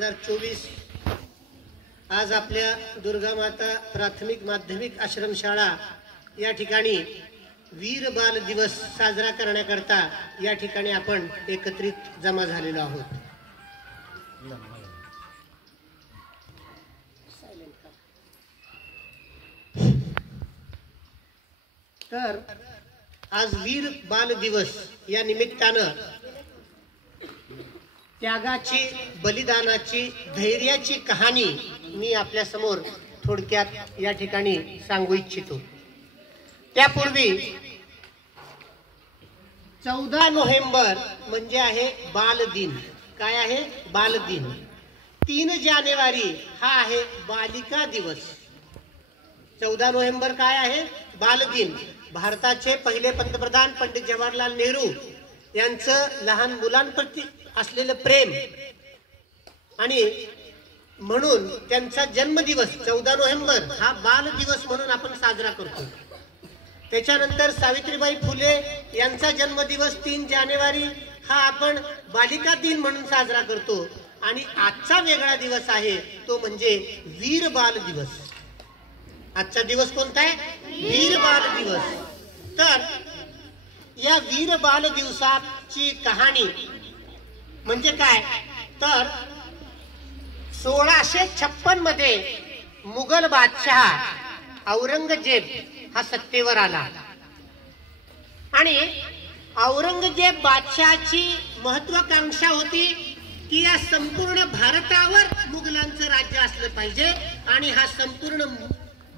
2024 आज आपल्या दुर्गा माता प्राथमिक माध्यमिक आश्रमशाळा या ठिकाणी वीर बाल दिवस साजरा करण्याकरता या ठिकाणी आपण एकत्रित जमा झालेलो आहोत। तर आज वीर बाल दिवस या निमित्तानं त्यागाची, बलिदानाची, धैर्याची कहाणी मी आपल्या समोर थोडक्यात या ठिकाणी सांगू इच्छितो। त्यापूर्वी 14 नोव्हेंबर म्हणजे आहे बाल दिन। काय आहे? बाल दिन। 3 जानेवारी हा आहे बालिका दिवस। 14 नोव्हेंबर काय आहे? बाल दिन। भारताचे पहिले पंतप्रधान पंडित जवाहरलाल नेहरू यांचं लहान मुलांप्रती असलेलं प्रेम आणि म्हणून त्यांचा जन्मदिवस 14 नोव्हेंबर हा बाल दिवस म्हणून आपण साजरा करतो। त्याच्यानंतर सावित्रीबाई फुले यांचा जन्मदिवस 3 जानेवारी हा आपण बालिका दिन म्हणून साजरा करतो। आणि आजचा वेगळा दिवस आहे तो म्हणजे वीर बाल दिवस। आजचा दिवस कोणता आहे? वीर बाल दिवस। तर या वीर बाल दिवसाची कहाणी म्हणजे काय? तर 1656 मध्ये मुघल बादशाह औरंगजेब हा सत्तेवर आला आणि औरंगजेब बादशाहाची महत्वाकांक्षा होती की या संपूर्ण भारतावर मुघलांचं राज्य असलं पाहिजे आणि हा संपूर्ण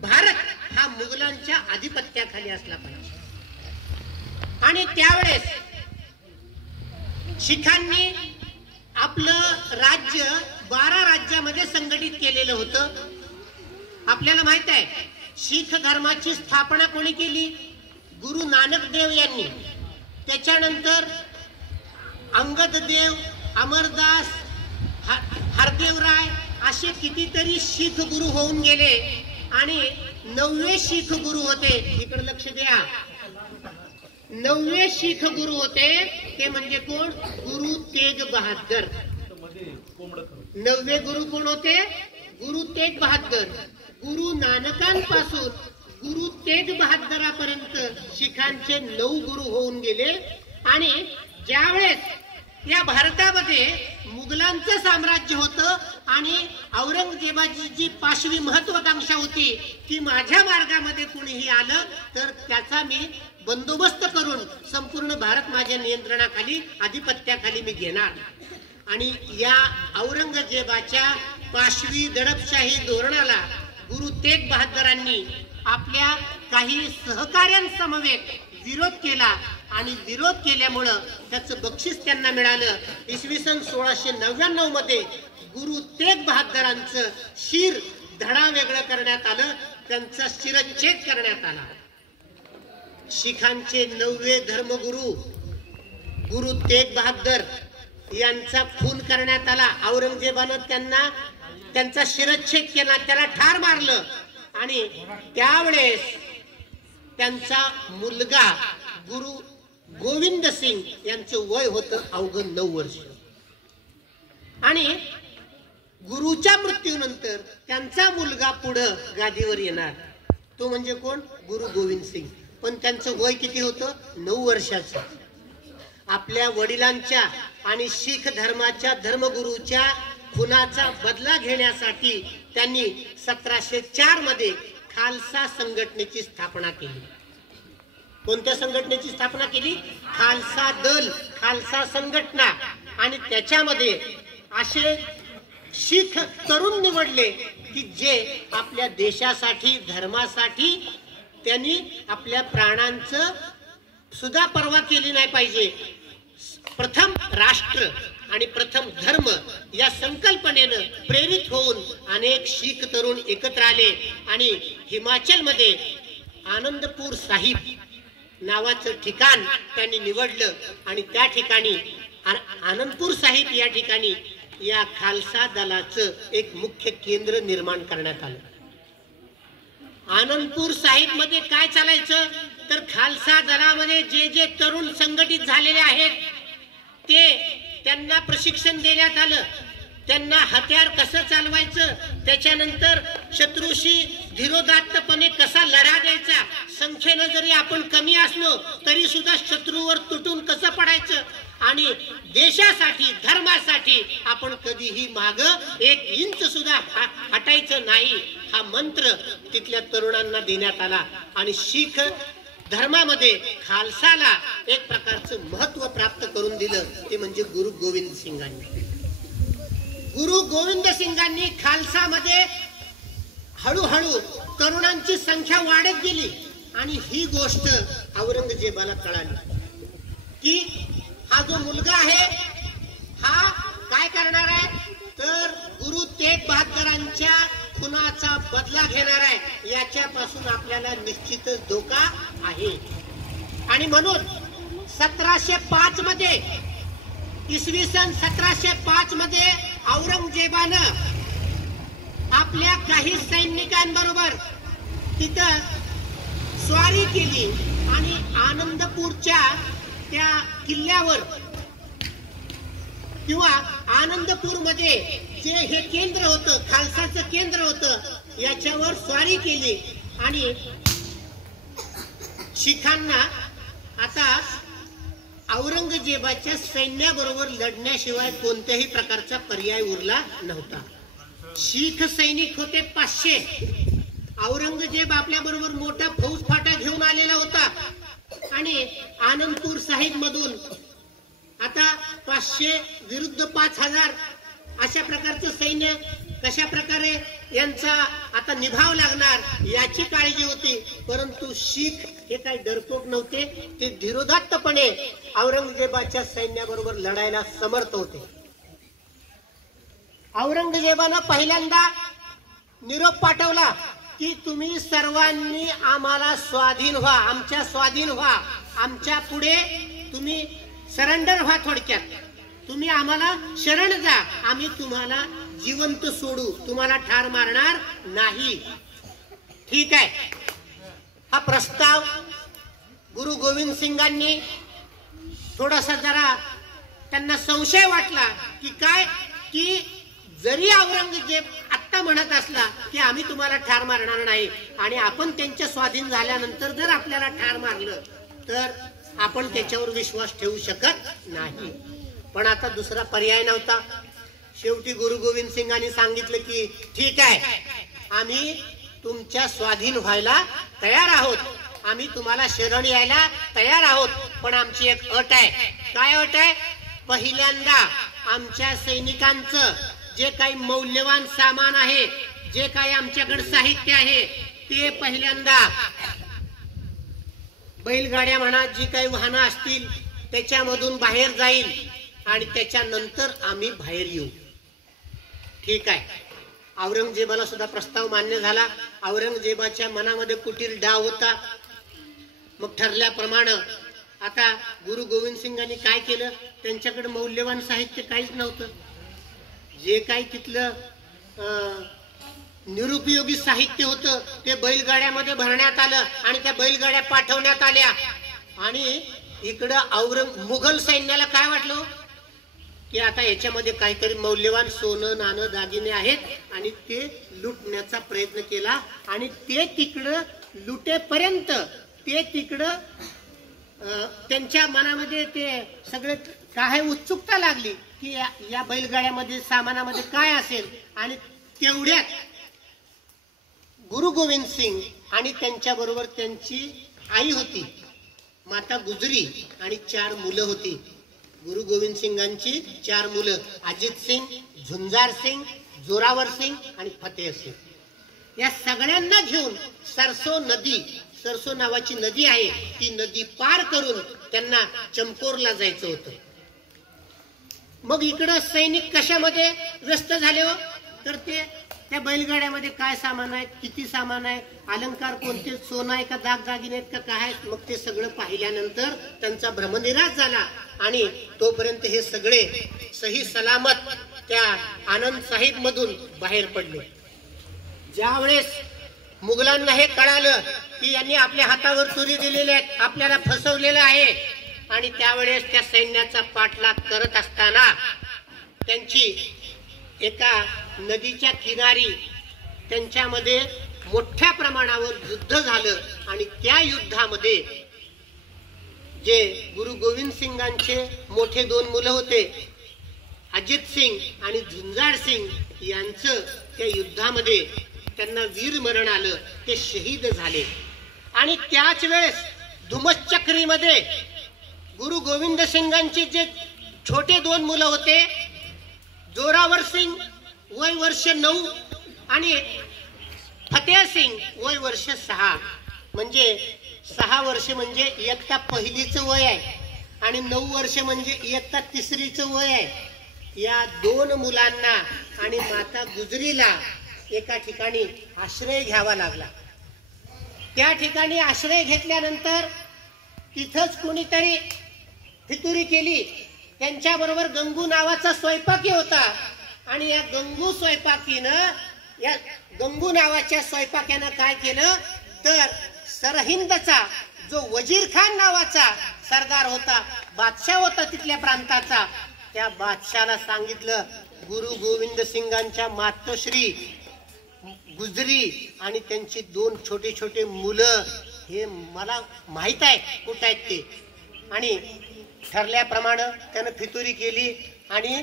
भारत हा मुघलांच्या आधिपत्याखाली असला पाहिजे। आणि त्यावेळेस शिखांनी आपलं राज्य 12 राज्यामध्ये संघटित केलेलं होतं। आपल्याला माहित आहे शीख धर्माची स्थापना कोणी केली? गुरु नानक देव यांनी। त्याच्यानंतर अंगद देव, अमरदास, हरदेवराय असे कितीतरी शीख गुरु होऊन गेले आणि 9वे शीख गुरु होते। इकडे लक्ष द्या, 9वे शीख गुरु होते ते म्हणजे कोण? गुरु तेग बहादर। 9वे गुरु कोण होते? गुरु तेग बहादर। गुरु नानकांपासून गुरु तेग बहादरापर्यंत शिखांचे 9 गुरु होऊन गेले। आणि ज्यावेळेस या भारतामध्ये मुघलांचं साम्राज्य होतं आणि औरंगजेबाची जी पाशवी महत्वाकांक्षा होती की माझ्या मार्गामध्ये कुणीही आलं तर त्याचा मी बंदोबस्त करून संपूर्ण भारत माझ्या नियंत्रणाखाली, आधिपत्याखाली मी घेणार। आणि या औरंगजेबाच्या पाशवी दडपशाही धोरणाला गुरु तेग बहादरांनी आपल्या काही सहकार्यांसमवेत विरोध केला आणि विरोध केल्यामुळं त्याचं बक्षीस त्यांना मिळालं। इसवी सन 1699 मध्ये गुरु तेग बहादरांचं शिर धडा वेगळं करण्यात आलं, त्यांचा शिरच्छेद करण्यात आला। शिखांचे 9वे धर्मगुरु गुरु तेग बहादर यांचा खून करण्यात आला। औरंगजेबानं त्यांचा शिरच्छेद केला, त्याला ठार मारलं। आणि त्यावेळेस त्यांचा मुलगा गुरु गोविंद सिंग यांचं वय होतं अवघं 9 वर्ष। आणि गुरुच्या मृत्यूनंतर त्यांचा मुलगा पुढे गादीवर येणार, तो म्हणजे कोण? गुरु गोविंद सिंग। पण त्यांचं वय किती होतं? 9 वर्षाचं। आपल्या वडिलांच्या आणि शीख धर्माच्या धर्मगुरूच्या खुनाचा बदला घेण्यासाठी त्यांनी 1704 मध्ये खालसा संघटनेची स्थापना केली। कोणत्या संघटनेची स्थापना केली? खालसा दल, खालसा संघटना। आणि त्याच्यामध्ये असे शीख तरुण निवडले की जे आपल्या देशासाठी, धर्मासाठी त्यांनी आपल्या प्राणांचं सुद्धा पर्वा केली नाही पाहिजे। प्रथम राष्ट्र आणि प्रथम धर्म या संकल्पनेनं प्रेरित होऊन अनेक शीख तरुण एकत्र आले आणि हिमाचल मध्ये आनंदपूर साहिब नावाचं ठिकाण त्यांनी निवडलं आणि त्या ठिकाणी आनंदपूर साहिब या ठिकाणी या खालसा दलाचं एक मुख्य केंद्र निर्माण करण्यात आलं। आनंदपूर साहिब मध्ये काय चालायचं? तर खालसा दलामध्ये जे जे तरुण संघटित झालेले आहेत ते त्यांना प्रशिक्षण देण्यात आलं। त्यांना हत्यार कसं चालवायचं, त्याच्यानंतर शत्रूशी धीरोदात्तपणे कसा लढा द्यायचा, संख्येनं जरी आपण कमी असलो तरी सुद्धा शत्रूवर तुटून कसं पडायचं, आणि देशासाठी धर्मासाठी आपण कधीही माग एक इंच सुद्धा हटायचं नाही, हा मंत्र तिथल्या तरुणांना देण्यात आला. आणि शीख धर्मामध्ये खालसाला एक प्रकारचं महत्व प्राप्त करून दिलं, ते म्हणजे गुरु गोविंद सिंगांनी. गुरु गोविंद सिंगांनी खालसामध्ये हळूहळू तरुणांची संख्या वाढत गेली. आणि ही गोष्ट औरंगजेबाला कळाली की हा जो मुलगा आहे हा काय करणार आहे, तर गुरु तेग बहादरांच्या खुनाचा बदला घेणार आहे, याच्यापासून आपल्याला निश्चितच धोका आहे. आणि म्हणून 1705 मध्ये, इसवी सन 1705 मध्ये औरंगजेबानं आपल्या काही सैनिकांबरोबर तिथं स्वारी केली आणि आनंदपूरच्या त्या किल्ल्यावर किंवा आनंदपूर मध्ये जे हे केंद्र होतं, खालसाचं केंद्र होतं, याच्यावर स्वारी केली. आणि शिखांना आता औरंगजेबाच्या सैन्याबरोबर लढण्याशिवाय कोणत्याही प्रकारचा पर्याय उरला नव्हता. शीख सैनिक होते 500. औरंगजेब आपल्या बरोबर मोठा फौजफाटा घेऊन आलेला होता आणि आनंदपूर साहिब मधून आता 500 विरुद्ध 5000 अशा प्रकारचं सैन्य कशा प्रकारे यांचा आता निभाव लागणार याची काळजी होती. परंतु शीख हे काही डरपोक नव्हते, ते धीरोदात्तपणे औरंगजेबाच्या सैन्याबरोबर लढायला समर्थ होते. औरंगजेबानं पहिल्यांदा निरोप पाठवला की तुम्ही सर्वांनी आम्हाला स्वाधीन व्हा, आमच्या स्वाधीन व्हा, आमच्या पुढे तुम्ही सरेंडर व्हा, थोडक्यात तुम्ही आम्हाला शरण जा, आम्ही तुम्हाला जिवंत सोडू, तुम्हाला ठार मारणार नाही. ठीक आहे. हा प्रस्ताव गुरु गोविंद सिंगांनी थोडासा जरा त्यांना संशय वाटला की काय, की जरी औरंगजेब आत्ता म्हणत असला की आम्ही तुम्हाला ठार मारणार नाही आणि आपण त्यांच्या स्वाधीन झाल्यानंतर जर आपल्याला ठार मारलं तर आपण त्याच्यावर विश्वास ठेवू शकत नाही. पण आता दुसरा पर्याय नव्हता. शेवटी गुरु गोविंद सिंगांनी सांगितलं की ठीक आहे, आम्ही तुमच्या स्वाधीन व्हायला तयार आहोत, आम्ही तुम्हाला शरण यायला तयार आहोत, पण आमची एक अट आहे. काय अट आहे? पहिल्यांदा आमच्या सैनिकांचं जे काही मौल्यवान सामान आहे, जे काही आमच्याकडे साहित्य आहे, ते पहिल्यांदा बैलगाड्या म्हणा, जी काही वाहनं असतील त्याच्यामधून बाहेर जाईल आणि त्याच्यानंतर आम्ही बाहेर येऊ. ठीक आहे. औरंगजेबाला सुद्धा प्रस्ताव मान्य झाला. औरंगजेबाच्या मनामध्ये कुटील डाव होता. मग ठरल्याप्रमाणे आता गुरु गोविंद सिंगांनी काय केलं, त्यांच्याकडे मौल्यवान साहित्य काहीच नव्हतं. जे काही तिथलं निरुपयोगी साहित्य होतं ते बैलगाड्यामध्ये भरण्यात आलं आणि त्या बैलगाड्या पाठवण्यात आल्या. आणि इकडं मुघल सैन्याला काय वाटलं की आता याच्यामध्ये काहीतरी मौल्यवान सोनं नाणं दागिने आहेत आणि ते लुटण्याचा प्रयत्न केला. आणि ते तिकडं लुटेपर्यंत ते तिकडं त्यांच्या मनामध्ये ते सगळे काय उत्सुकता लागली की या बैलगाड्यामध्ये सामानामध्ये काय असेल. आणि तेवढ्यात गुरु गोविंद सिंग आणि त्यांच्या बरोबर त्यांची आई होती, माता गुजरी, आणि 4 मुलं होती. गुरु गोविंद सिंगांची 4 मुलं, अजित सिंग, झुंजार सिंग, जोरावर सिंग आणि फतेह सिंग. या सगळ्यांना घेऊन सरसो नावाची नदी आहे, ती नदी पार करून त्यांना चमकोरला जायचं होतं. मग इकडं सैनिक कशामध्ये व्यस्त झाले हो, तर ते त्या बैलगाड्यामध्ये काय सामान आहे, किती सामान आहे, अलंकार कोणते, सोनं आहे का, दागदागिने आहेत का, काय. मग ते सगळं पाहिल्यानंतर त्यांचा भ्रमनिरास झाला आणि तोपर्यंत हे सगळे सही सलामत त्या आनंद साहिब मधून बाहेर पडले. ज्यावेळेस मुघलांना हे कळालं की यांनी आपल्या हातावर तुरी दिलेली आहेत, आपल्याला फसवलेलं आहे, आणि त्यावेळेस त्या सैन्याचा पाठलाग करत असताना त्यांची एका नदीच्या किनारी त्यांच्यामध्ये मोठ्या प्रमाणावर युद्ध झालं आणि त्या युद्धामध्ये जे गुरु गोविंद सिंगांचे मोठे दोन मुलं होते, अजित सिंग आणि झुंजार सिंग यांचं त्या युद्धामध्ये त्यांना वीर मरण आलं, ते शहीद झाले. आणि त्याच वेळेस धुमश्चक्रीमध्ये गुरु गोविंद सिंगांचे जे छोटे दोन मुलं होते, जोरावर सिंग वय वर्ष 9 आणि फतेह सिंग वय वर्ष 6, म्हणजे 6 वर्ष म्हणजे इयत्ता पहिलीचं वय आहे आणि 9 वर्ष म्हणजे इयत्ता तिसरीचं वय आहे. या दोन मुलांना आणि माता गुजरीला एका ठिकाणी आश्रय घ्यावा लागला. त्या ठिकाणी आश्रय घेतल्यानंतर तिथंच कोणीतरी फितुरी केली. त्यांच्याबरोबर गंगू नावाचा स्वयंपाकी होता आणि या गंगू नावाच्या स्वयंपाक्यानं काय केलं तर सरहिंदचा जो वजीर खान नावाचा सरदार होता, बादशाह होता तिथल्या प्रांताचा, त्या बादशाला सांगितलं गुरु गोविंद सिंगांच्या मातोश्री गुजरी आणि त्यांची 2 छोटे छोटे मुलं हे मला माहित आहे कुठे आहेत ते. आणि ठरल्याप्रमाणे त्यानं फितुरी केली आणि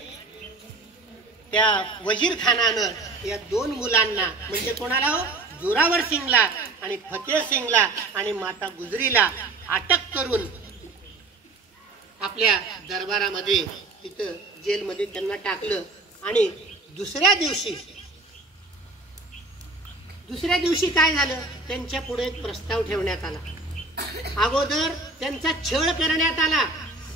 त्या वजीर खानानं या 2 मुलांना म्हणजे कोणाला हो, जोरावर सिंगला आणि फतेह सिंगला आणि माता गुजरीला अटक करून आपल्या दरबारामध्ये तिथं जेलमध्ये त्यांना टाकलं. आणि दुसऱ्या दिवशी काय झालं, त्यांच्या पुढे एक प्रस्ताव ठेवण्यात आला. अगोदर त्यांचा छळ करण्यात आला,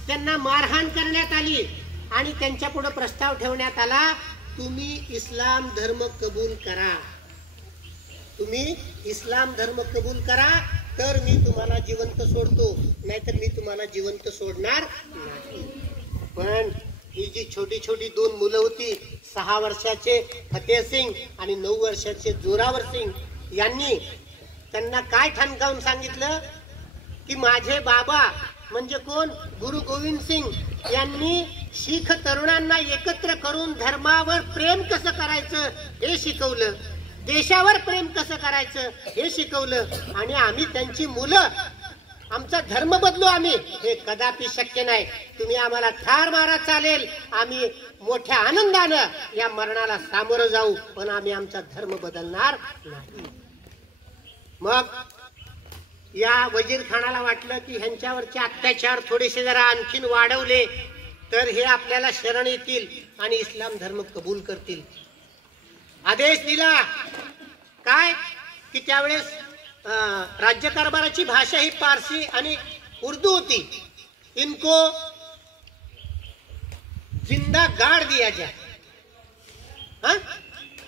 त्यांना मारहाण करण्यात आली आणि त्यांच्या पुढे प्रस्ताव ठेवण्यात आला, तुम्ही इस्लाम धर्म कबूल करा, तुम्ही इस्लाम धर्म कबूल करा तर मी तुम्हाला जिवंत सोडतो, नाहीतर मी तुम्हाला जिवंत सोडणार नाही. पण ही जी छोटी छोटी 2 मुलं होती, 6 वर्षाचे फतेह सिंग आणि 9 वर्षाचे जोरावर सिंग यांनी त्यांना काय ठणकावून सांगितलं की माझे बाबा म्हणजे कोण, गुरु गोविंद सिंग यांनी शीख तरुणांना एकत्र करून धर्मावर प्रेम कसं करायचं हे शिकवलं, देशावर प्रेम कसं करायचं हे शिकवलं आणि आम्ही त्यांची मुलं आमचा धर्म बदलू आम्ही हे कदापि शक्य नाही. तुम्ही आम्हाला ठार मारा चालेल, आम्ही मोठ्या आनंदानं या मरणाला सामोरं जाऊ, पण आम्ही आमचा धर्म बदलणार नाही. मग या वजीर खानाला वाटलं की ह्यांच्यावरचे अत्याचार थोडेसे जरा आणखीन वाढवले तर हे आपल्याला शरण येतील आणि इस्लाम धर्म कबूल करतील. आदेश दिला काय की त्यावेळेस राज्यकारभाराची भाषा ही पारसी आणि उर्दू होती. इनको जिंदा गाड दिया जाए,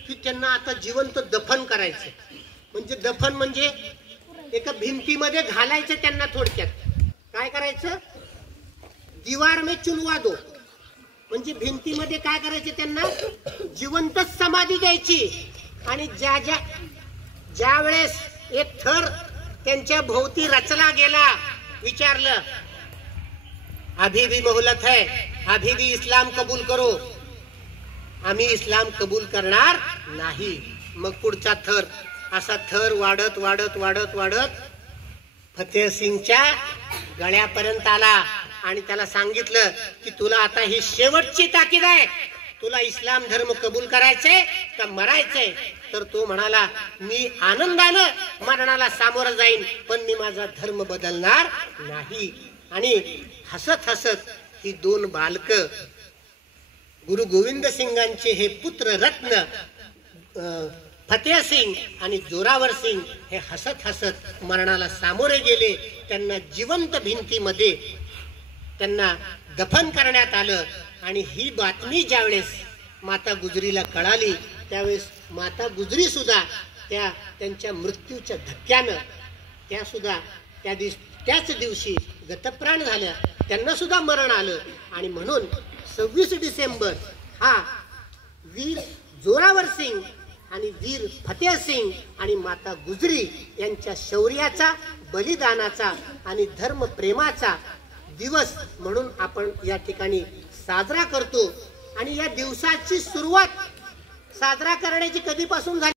की त्यांना आता जिवंत दफन करायचं. म्हणजे दफन म्हणजे एका भिंतीमध्ये घालायचं त्यांना. थोडक्यात काय करायचं, दीवार में चुनवा दो, म्हणजे भिंतीमध्ये काय करायचे त्यांना जिवंत समाधी द्यायची. आणि ज्या वेळेस एक थर त्यांच्या भोवती रचला गेला, विचारलं अभी भी मोहलत है, अभी भी इस्लाम कबूल करो, आम्ही इस्लाम कबूल करणार नाही. मग पुढचा थर असा थर वाढत वाढत वाढत वाढत फतेह सिंगच्या गळ्यापर्यंत आला आणि त्याला सांगितलं की तुला आता ही शेवटची ताकीद आहे, तुला इस्लाम धर्म कबूल करायचंय का मरायचंय. तर तो म्हणाला मी आनंदानं मरणाला सामोरं जाईन, पण मी माझा धर्म बदलणार नाही. आणि हसत हसत ही 2 बालक गुरु गोविंद सिंगांचे हे पुत्र रत्न फतेह सिंग आणि जोरावर सिंग हे हसत हसत मरणाला सामोरे गेले. त्यांना जिवंत भिंतीमध्ये त्यांना दफन करण्यात आलं. आणि ही बातमी ज्यावेळेस माता गुजरीला कळाली त्यावेळेस माता गुजरी सुद्धा त्यांच्या मृत्यूच्या धक्क्यानं त्या सुद्धा त्याच दिवशी गतप्राण झाल्या, त्यांना सुद्धा मरण आलं. आणि म्हणून 26 डिसेंबर हा वीर जोरावर सिंग आणि वीर फतेह सिंग आणि माता गुजरी यांच्या शौर्याचा, बलिदानाचा आणि धर्मप्रेमाचा दिवस म्हणून आपण या ठिकाणी साजरा करतो. आणि या दिवसाची सुरुवात साजरा करण्याची कधीपासून झाली